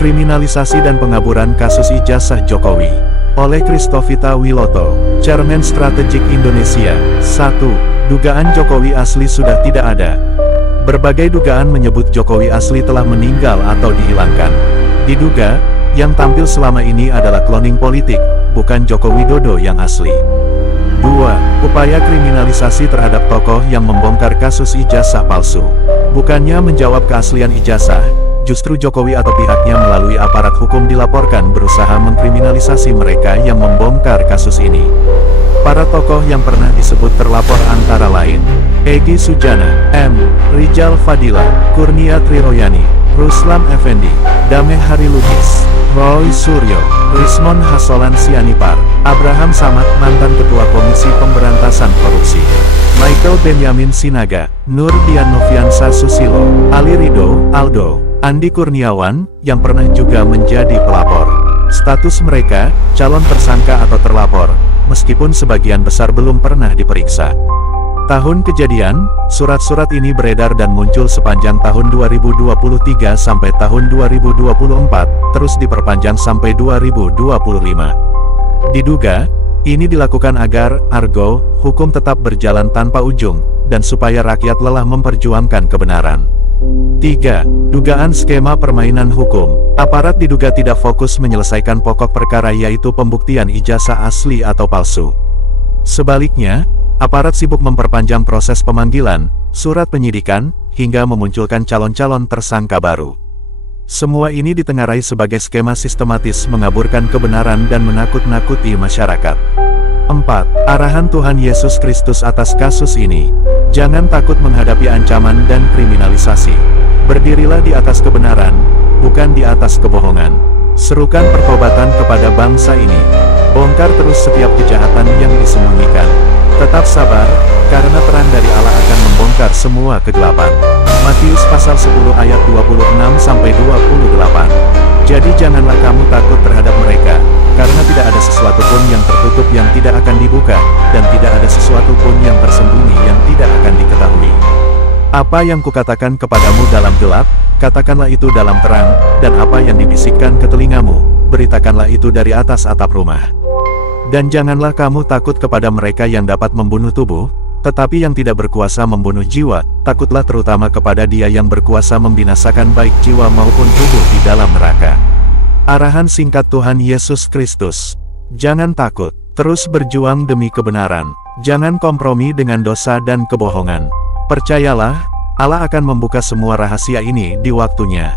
Kriminalisasi dan pengaburan kasus ijazah Jokowi. Oleh Christovita Wiloto, Chairman Strategik Indonesia. 1. Dugaan Jokowi asli sudah tidak ada. Berbagai dugaan menyebut Jokowi asli telah meninggal atau dihilangkan. Diduga, yang tampil selama ini adalah cloning politik, bukan Joko Widodo yang asli. 2. Upaya kriminalisasi terhadap tokoh yang membongkar kasus ijazah palsu. Bukannya menjawab keaslian ijazah, justru Jokowi atau pihaknya melalui aparat hukum dilaporkan berusaha mengkriminalisasi mereka yang membongkar kasus ini. Para tokoh yang pernah disebut terlapor antara lain Egy Sujana, M. Rijal Fadila, Kurnia Triroyani, Ruslam Effendi, Dameh Harilugis, Roy Suryo, Rismon Hasolan Sianipar, Abraham Samad mantan Ketua Komisi Pemberantasan Korupsi, Michael Benyamin Sinaga, Nur Dian Noviansa Susilo, Ali Ridho, Aldo, Andi Kurniawan, yang pernah juga menjadi pelapor. Status mereka, calon tersangka atau terlapor, meskipun sebagian besar belum pernah diperiksa. Tahun kejadian, surat-surat ini beredar dan muncul sepanjang tahun 2023 sampai tahun 2024, terus diperpanjang sampai 2025. Diduga, ini dilakukan agar, argo, hukum tetap berjalan tanpa ujung, dan supaya rakyat lelah memperjuangkan kebenaran. 3. Dugaan skema permainan hukum. Aparat diduga tidak fokus menyelesaikan pokok perkara yaitu pembuktian ijazah asli atau palsu. Sebaliknya, aparat sibuk memperpanjang proses pemanggilan, surat penyidikan, hingga memunculkan calon-calon tersangka baru. Semua ini ditengarai sebagai skema sistematis mengaburkan kebenaran dan menakut-nakuti masyarakat. 4. Arahan Tuhan Yesus Kristus atas kasus ini. Jangan takut menghadapi ancaman dan kriminalisasi. Berdirilah di atas kebenaran, bukan di atas kebohongan. Serukan pertobatan kepada bangsa ini. Bongkar terus setiap kejahatan yang disembunyikan. Tetap sabar, karena terang dari Allah akan membongkar semua kegelapan. Matius pasal 10 ayat 26-28. Jadi janganlah kamu takut terhadap mereka, karena tidak ada sesuatu pun yang tertutup yang tidak akan dibuka, dan tidak ada sesuatu pun yang tersembunyi yang tidak akan diketahui. Apa yang kukatakan kepadamu dalam gelap, katakanlah itu dalam terang, dan apa yang dibisikkan ke telingamu, beritakanlah itu dari atas atap rumah. Dan janganlah kamu takut kepada mereka yang dapat membunuh tubuh, tetapi yang tidak berkuasa membunuh jiwa, takutlah terutama kepada Dia yang berkuasa membinasakan baik jiwa maupun tubuh di dalam neraka. Arahan singkat Tuhan Yesus Kristus. Jangan takut, terus berjuang demi kebenaran, jangan kompromi dengan dosa dan kebohongan. Percayalah, Allah akan membuka semua rahasia ini di waktunya.